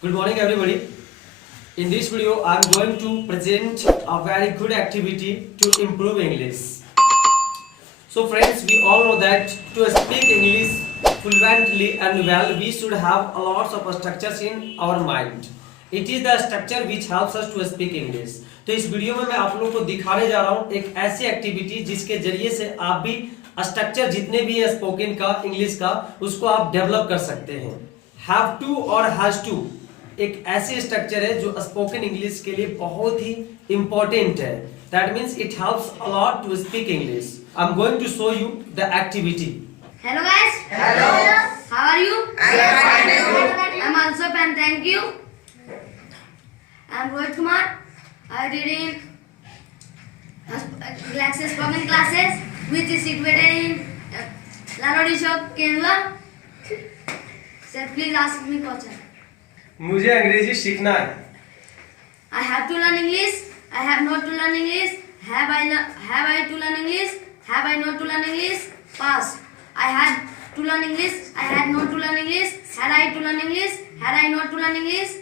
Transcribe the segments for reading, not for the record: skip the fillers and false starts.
Good morning, everybody. In this video, I am going to present a very good activity to improve English. So, friends, we all know that to speak English fluently and well, we should have a lot of structures in our mind. It is the structure which helps us to speak English. तो इस video में मैं आप लोगों को दिखाने जा रहा हूँ एक ऐसी एक्टिविटी जिसके जरिए से आप भी स्ट्रक्चर जितने भी है स्पोकन का इंग्लिश का उसको आप डेवलप कर सकते हैं. हैव टू और हैज टू एक ऐसी स्ट्रक्चर है जो स्पोकन इंग्लिश के लिए बहुत ही इंपॉर्टेंट है. That means it helps a lot to speak English. I am going to show you the activity. Hello guys. Hello. How are you? I am fine. I'm also fine. Thank you. I'm Rohit Kumar. I did in Galaxy spoken classes which is situated in Lalodi Shop, Kerala. Sir, please ask me question. मुझे अंग्रेजी सीखना है. I have to learn English. I have not to learn English. Have I to learn English? Have I not to learn English? Past. I had to learn English. I had not to learn English. Had I to learn English? Had I not to learn English?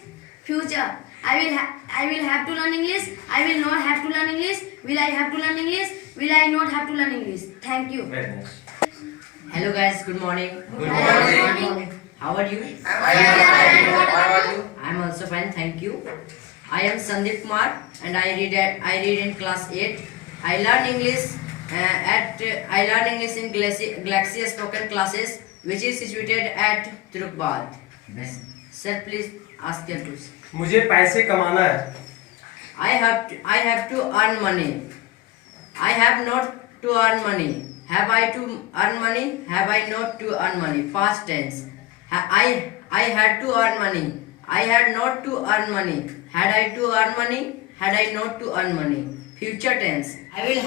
Future. I will have to learn English. I will not have to learn English. Will I have to learn English? Will I not have to learn English? Thank you. Very nice. Hello guys, good morning. Good morning. How are you? I am fine. How are you? I am also fine, thank you. I am Sandeep Kumar and I read in class 8. I learn English in Galaxy spoken classes which is situated at Turukbad. Sir, please ask your question. मुझे पैसे कमाना है. I have to earn money. I have not to earn money. Have I to earn money? Have I not to earn money? Past tense. I had to earn money. I had not to earn money. Had I to earn money? Had I not to earn money? Future tense. I will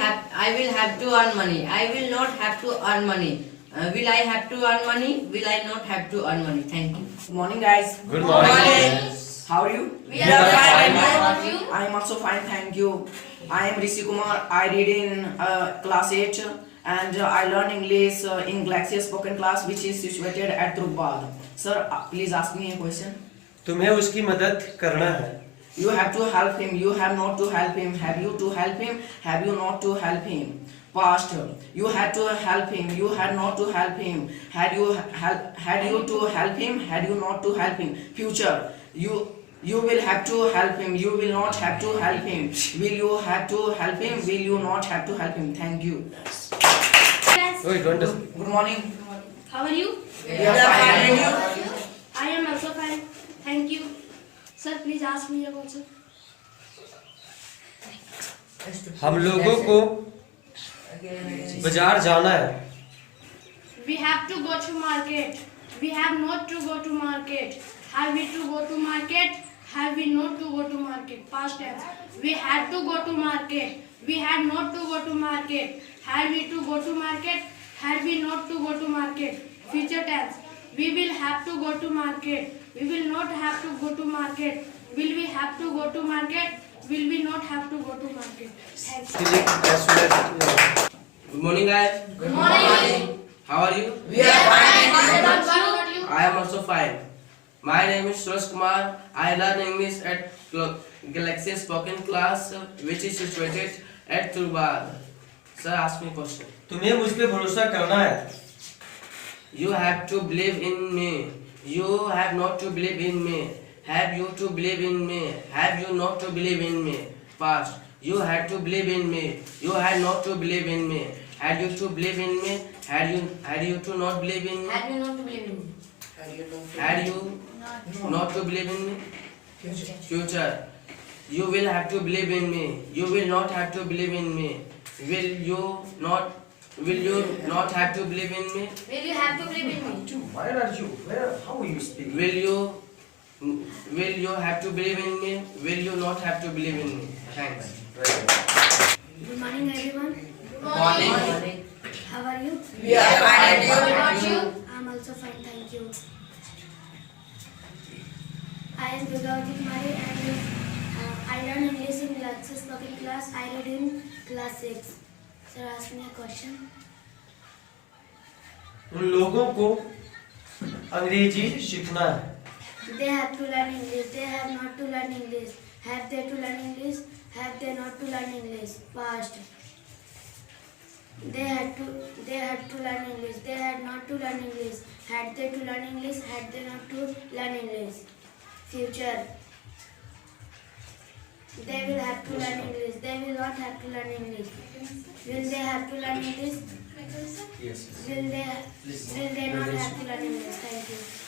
have to earn money. I will not have to earn money. Will I have to earn money? Will I not have to earn money? Thank you. Good morning, guys. Good morning. How are you? We are fine. fine. How are you? I am also fine, thank you. I am Rishi Kumar. I read in class 8 and I learn English in Galaxy spoken class which is situated at Turukbad. Sir, please ask me a question. तुम्हें उसकी मदद करना है. You have to help him. You have not to help him. Have you to help him? Have you not to help him? Past. You had to help him. You had not to help him. Had you to help him? Had you not to help him? Future. You will have to help him. You will not have to help him. Will you have to help him? Will you not have to help him? Thank you. Yes. Wait, don't. Good morning. How are you? We are fine. And you? I am also fine. Thank you. Sir, please ask me a question. हम लोगों को बाजार जाना है. We have to go to market. We have not to go to market. Have we to go to market? Have we not to go to market? Past tense. We had to go to market. We had not to go to market. Had we to go to market? Had we not to go to market? Future tense. We will have to go to market. We will not have to go to market. Will we have to go to market? Will we not have to go to market? Thanks. Good morning, guys. Good morning. How are you? We are fine. What about you? I am also fine. My name is Suresh Kumar. I learn English at Galaxy spoken class which is situated at Turukbad. Sir, ask me a question. तुम्हें मुझ पे भरोसा करना है. You have to believe in me. You have not to believe in me. Have you to believe in me? Have you not to believe in me? Past. You had to believe in me. You had not to believe in me. Had you to believe in me? Had you to not believe in me? Had you not to believe in me? Had you not to believe in me? Future. You will have to believe in me. You will not have to believe in me. Will you not have to believe in me? Will you have to believe in me? Why are you? How will you speak? Will you have to believe in me? Will you not have to believe in me? Thanks. Good morning, everyone. Morning. How are you? We are fine. What about you? I'm also fine, thank you. I am Durgavati Kumari and I learn English in Galaxy spoken class. I read in class 6. Sir, ask me a question. उन लोगों को अंग्रेजी सीखना है. They have to learn English. They have not to learn English. Have they to learn English? Have they not to learn English? Past. They had to learn English. They had not to learn English. Had they to learn English? Had they not to learn English? Future. They will have to learn English. They will not have to learn English. Will they have to learn English? Yes. Will they not have to learn English? Thank you.